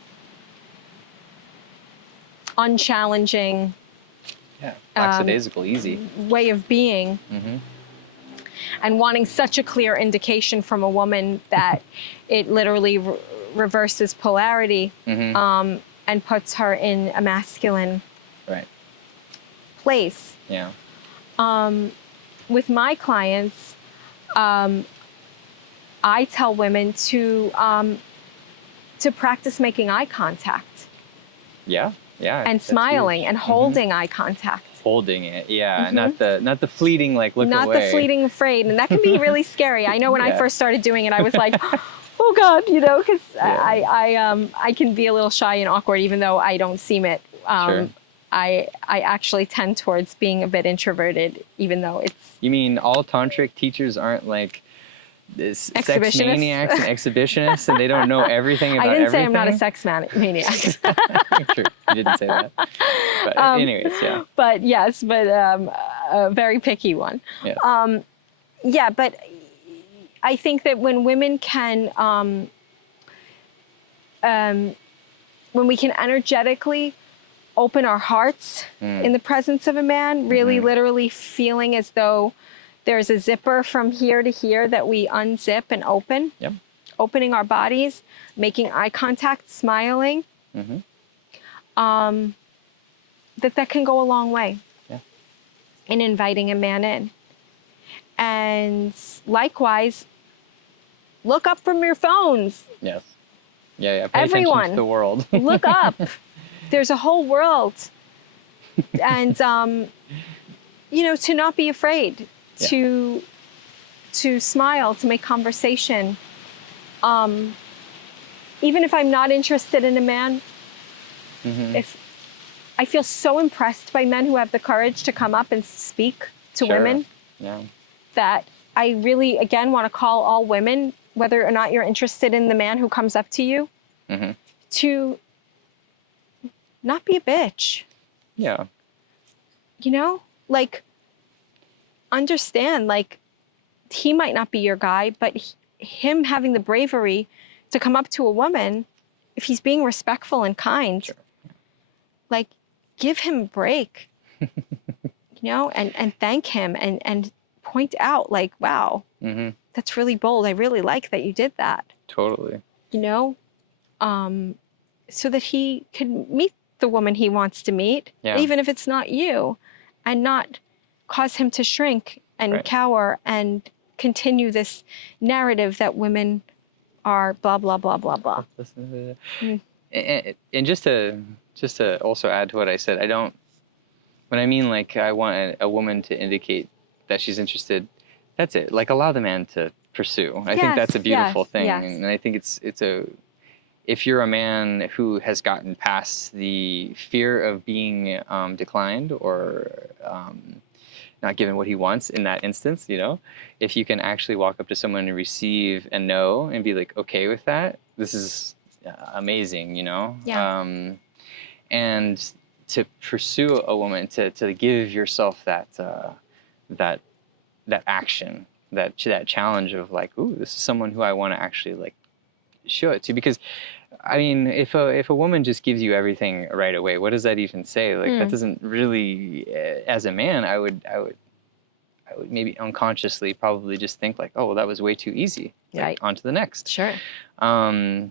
unchallenging lackadaisical, easy way of being. And wanting such a clear indication from a woman that it literally reverses polarity and puts her in a masculine place. Yeah. With my clients, I tell women to practice making eye contact. Yeah. And smiling and holding eye contact. Holding it, not the fleeting like look not away. Not the fleeting afraid, and that can be really scary. I know when I first started doing it, I was like, oh God, because I can be a little shy and awkward, even though I don't seem it. Sure. I actually tend towards being a bit introverted, even though it's. You mean all tantric teachers aren't like this sex maniacs and exhibitionists, and they don't know everything about everything? I didn't say I'm not a sex maniac. True, you didn't say that. But anyways, yeah. But yes, a very picky one. Yeah. But I think that when women can, when we can energetically open our hearts in the presence of a man, really literally feeling as though there's a zipper from here to here that we unzip and open, opening our bodies, making eye contact, smiling, that can go a long way in inviting a man in. And likewise, look up from your phones. Yes. Yeah. Pay Everyone, attention to the world. Look up. There's a whole world. And, to not be afraid to to smile, to make conversation. Even if I'm not interested in a man, if I feel so impressed by men who have the courage to come up and speak to women, that I really, again, want to call all women, whether or not you're interested in the man who comes up to you, to not be a bitch. Yeah. You know, like, understand, like, he might not be your guy, but him having the bravery to come up to a woman, if he's being respectful and kind, like, give him a break, you know, and thank him and point out, like, wow, that's really bold. I really like that you did that. Totally. You know, so that he can meet the woman he wants to meet, even if it's not you, and not cause him to shrink and cower and continue this narrative that women are blah, blah, blah, blah, blah. And just to also add to what I said, when I mean, like, I want a woman to indicate that she's interested, that's it. Like, allow the man to pursue. I think that's a beautiful thing. And I think if you're a man who has gotten past the fear of being declined or not given what he wants in that instance, you know, if you can actually walk up to someone and receive and know and be like, okay with that, this is amazing, you know? And to pursue a woman, to give yourself that action, that challenge of, like, ooh, this is someone who I want to actually, like, show it to. Because I mean, if a woman just gives you everything right away, what does that even say? Like, that doesn't really, as a man, I would maybe unconsciously probably just think, like, oh, well, that was way too easy. Like, on to the next. Sure. I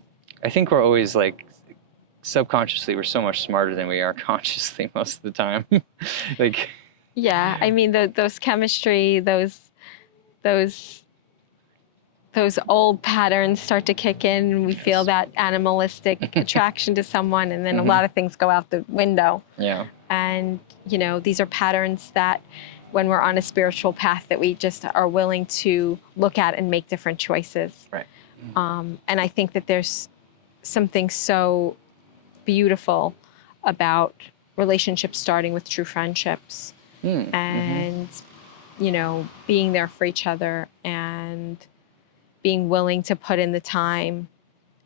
think we're always, like, subconsciously, we're so much smarter than we are consciously most of the time. Like, yeah, I mean, those chemistry, those old patterns start to kick in, and we feel that animalistic attraction to someone, and then a lot of things go out the window. Yeah. And, you know, these are patterns that, when we're on a spiritual path, that we just are willing to look at and make different choices. Right. And I think that there's something so beautiful about relationships starting with true friendships and, you know, being there for each other and being willing to put in the time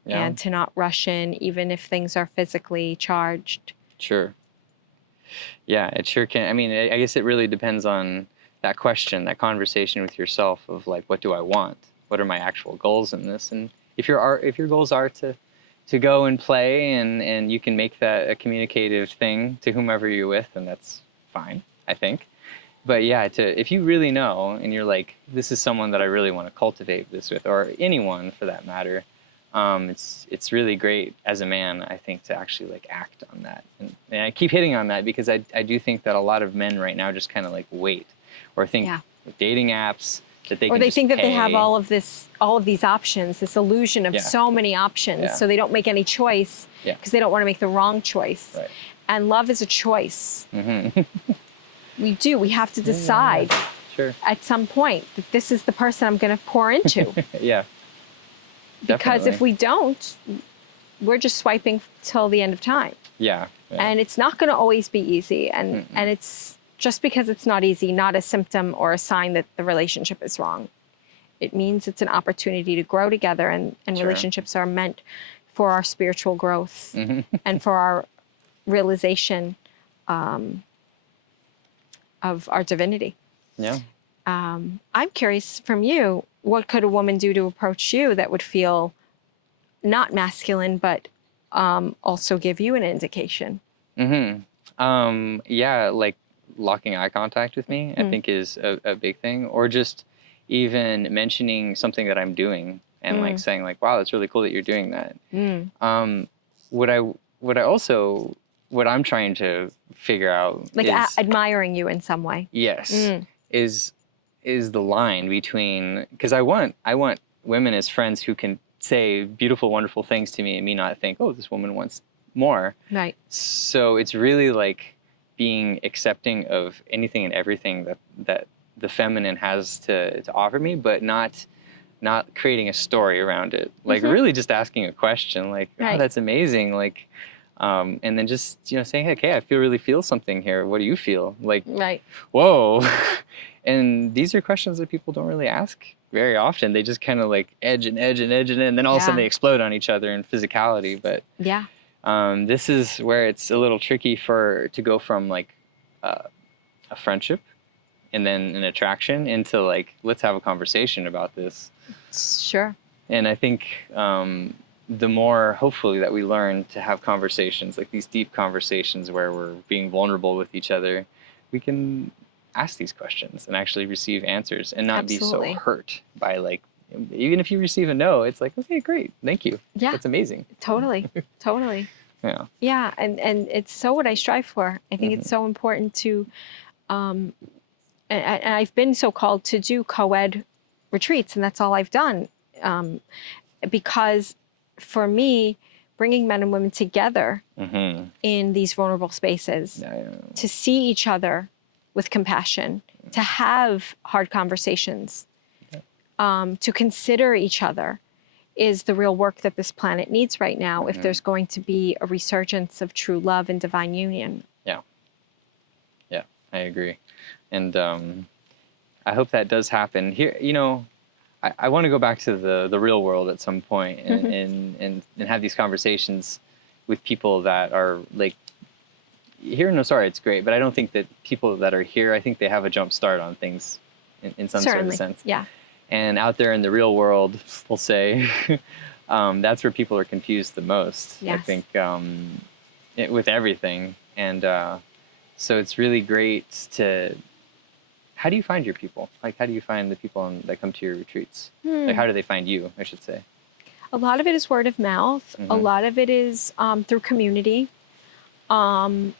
and to not rush in, even if things are physically charged. Sure. Yeah, it sure can. I mean, I guess it really depends on that question, that conversation with yourself of, like, what do I want? What are my actual goals in this? And if your goals are to go and play, and you can make that a communicative thing to whomever you're with, then that's fine, I think. But yeah, if you really know, and you're like, this is someone that I really want to cultivate this with, or anyone for that matter, it's really great as a man, I think, to actually, like, act on that. And I keep hitting on that because I do think that a lot of men right now just kind of, like, wait, or think with dating apps that they can just think that pay. they have all of these options, this illusion of so many options, so they don't make any choice because they don't want to make the wrong choice. Right. And love is a choice. We have to decide at some point that this is the person I'm going to pour into. Because if we don't, we're just swiping till the end of time. And it's not going to always be easy. And it's just because it's not easy, not a symptom or a sign that the relationship is wrong. It means it's an opportunity to grow together, and relationships are meant for our spiritual growth and for our realization of our divinity. I'm curious from you, what could a woman do to approach you that would feel not masculine, but also give you an indication? Like locking eye contact with me, I think is a big thing. Or just even mentioning something that I'm doing and like saying, like, wow, it's really cool that you're doing that. What I'm trying to figure out, like, is admiring you in some way. Is the line between, because I want women as friends who can say beautiful, wonderful things to me and me not think, oh, this woman wants more. Right. So it's really like being accepting of anything and everything that the feminine has to offer me, but not creating a story around it. Like really just asking a question, like, oh, that's amazing. Like, and then just, saying, hey, I feel something here. What do you feel? Like, whoa. And these are questions that people don't really ask very often. They just kind of like edge and then all of a sudden they explode on each other in physicality. But this is where it's a little tricky to go from like a friendship and then an attraction into like, let's have a conversation about this. Sure. And I think the more, hopefully, that we learn to have conversations, like these deep conversations where we're being vulnerable with each other, we can ask these questions and actually receive answers and not be so hurt by like, even if you receive a no, it's like, okay, great, thank you. Yeah. That's amazing. Totally. Yeah. Yeah. And it's so what I strive for. I think it's so important to, and I've been so called to do co-ed retreats, and that's all I've done. Because for me, bringing men and women together in these vulnerable spaces, to see each other with compassion, to have hard conversations, to consider each other is the real work that this planet needs right now if there's going to be a resurgence of true love and divine union. Yeah, I agree. And I hope that does happen. Here, I want to go back to the real world at some point and have these conversations with people that are like, here in Osara, it's great, but I don't think that people that are here, I think they have a jump start on things in some sort of sense. Yeah. And out there in the real world, we'll say, that's where people are confused the most, I think, with everything. And so it's really great to... How do you find your people? Like, how do you find the people that come to your retreats? Like, how do they find you, I should say? A lot of it is word of mouth. A lot of it is through community. I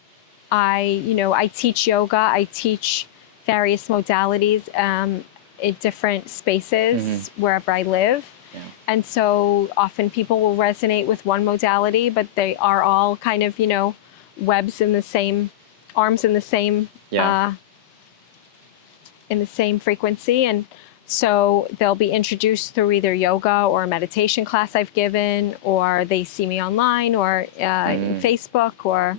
teach yoga. I teach various modalities in different spaces wherever I live. Yeah. And so often people will resonate with one modality, but they are all kind of, webs in the same, arms in the same, in the same frequency. And so they'll be introduced through either yoga or a meditation class I've given, or they see me online or in Facebook or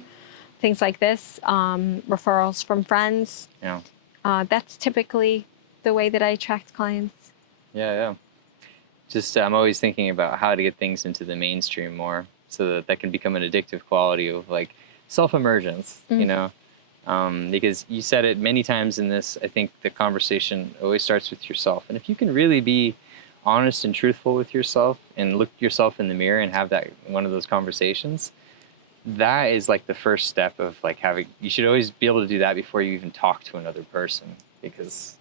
things like this, referrals from friends. Yeah. That's typically the way that I attract clients. Yeah. Just, I'm always thinking about how to get things into the mainstream more so that can become an addictive quality of like self-emergence, because you said it many times in this. I think the conversation always starts with yourself. And if you can really be honest and truthful with yourself and look yourself in the mirror and have that one of those conversations, that is like the first step of like you should always be able to do that before you even talk to another person, because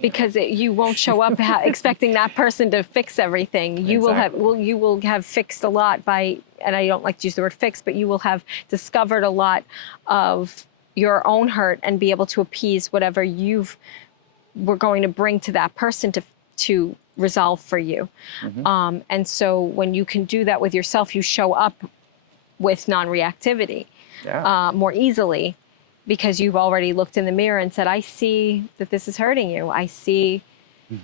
you won't show up expecting that person to fix everything. You will have fixed a lot by, and I don't like to use the word fix, but you will have discovered a lot of your own hurt and be able to appease whatever we're going to bring to that person to resolve for you. And so when you can do that with yourself, you show up with non-reactivity more easily, because you've already looked in the mirror and said, I see that this is hurting you. I see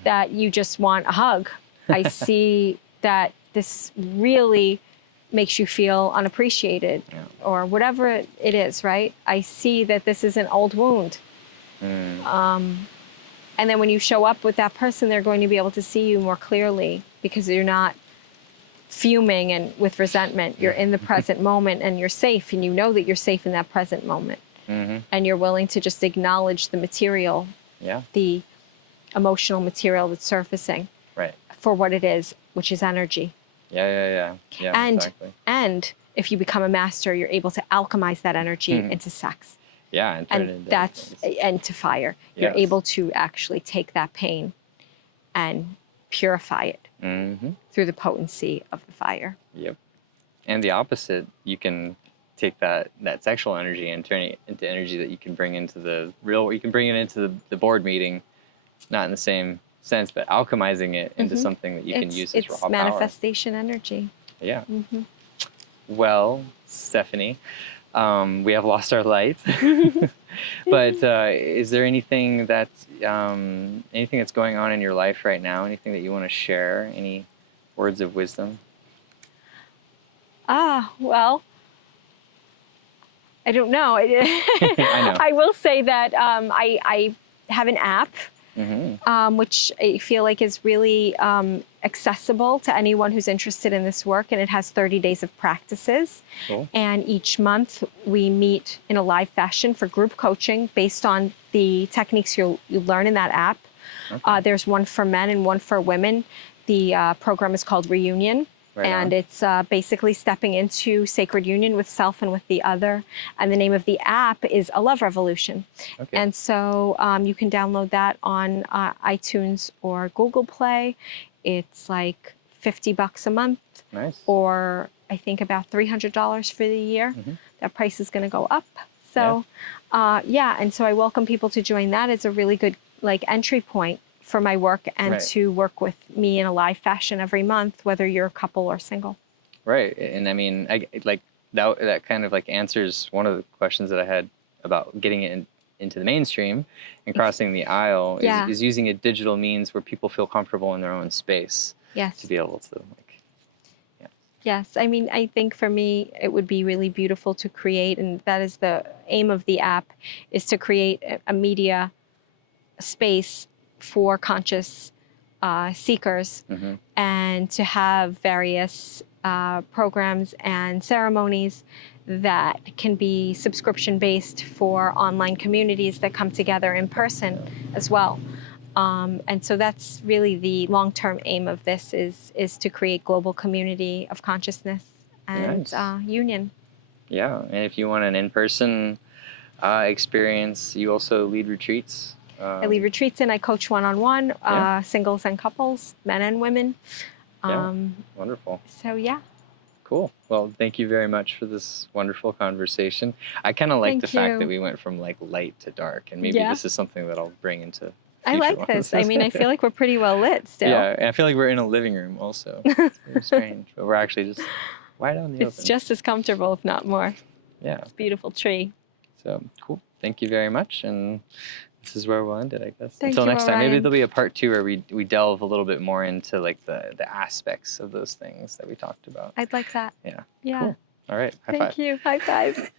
that you just want a hug. I see that this really makes you feel unappreciated or whatever it is, right? I see that this is an old wound. And then when you show up with that person, they're going to be able to see you more clearly, because you're not fuming and with resentment. You're in the present moment and you're safe, and you know that you're safe in that present moment. And you're willing to just acknowledge the material, the emotional material that's surfacing for what it is, which is energy. Yeah, exactly. And if you become a master, you're able to alchemize that energy into sex. Yeah, and turn it into into fire. You're able to actually take that pain and purify it through the potency of the fire. Yep. And the opposite, you can take that sexual energy and turn it into energy that you can bring into the real. You can bring it into the board meeting, not in the same sense, but alchemizing it into something that you can use as raw power. It's manifestation energy. Yeah. Well, Stefanie, we have lost our light. But is there anything that's going on in your life right now? Anything that you want to share? Any words of wisdom? Well, I don't know. I know. I will say that I have an app, which I feel like is really accessible to anyone who's interested in this work, and it has 30 days of practices. Cool. And each month we meet in a live fashion for group coaching based on the techniques you learn in that app. Okay. There's one for men and one for women. The program is called Reunion. Right and on. It's basically stepping into sacred union with self and with the other. And the name of the app is A Love Revolution. Okay. And so you can download that on iTunes or Google Play. It's like $50 a month. Nice. Or I think about $300 for the year. That price is going to go up. So and so I welcome people to join that. It's a really good entry point for my work and to work with me in a live fashion every month, whether you're a couple or single. Right. And I mean, that kind of answers one of the questions that I had about getting it into the mainstream and crossing the aisle is using a digital means where people feel comfortable in their own space. Yes. To be able to Yes. I mean, I think for me, it would be really beautiful to create, and that is the aim of the app, is to create a media space for conscious seekers, and to have various programs and ceremonies that can be subscription-based for online communities that come together in person as well. And so that's really the long-term aim of this is to create global community of consciousness and union. Yeah. And if you want an in-person experience, you also lead retreats. I lead retreats and I coach one-on-one, singles and couples, men and women. Wonderful. So yeah. Cool. Well, thank you very much for this wonderful conversation. I kind of like the fact that we went from light to dark, and maybe this is something that I'll bring into I like this. I mean, I feel like we're pretty well lit still. Yeah, and I feel like we're in a living room also. It's very strange, but we're actually just wide out in the open. It's just as comfortable, if not more. Yeah. It's a beautiful tree. So, cool. Thank you very much, and this is where we'll end it, I guess. Thank Until you, next time. Orion. Maybe there'll be a part 2 where we delve a little bit more into the aspects of those things that we talked about. I'd like that. Yeah. Yeah. Cool. All right. High five. Thank you. High five.